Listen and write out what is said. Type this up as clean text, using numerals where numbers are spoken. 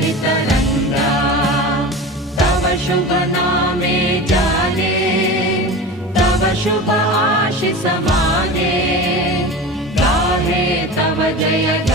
तरंगा तव शुभ नामे जाने तव शुभ आशीष माने गाहे तव जय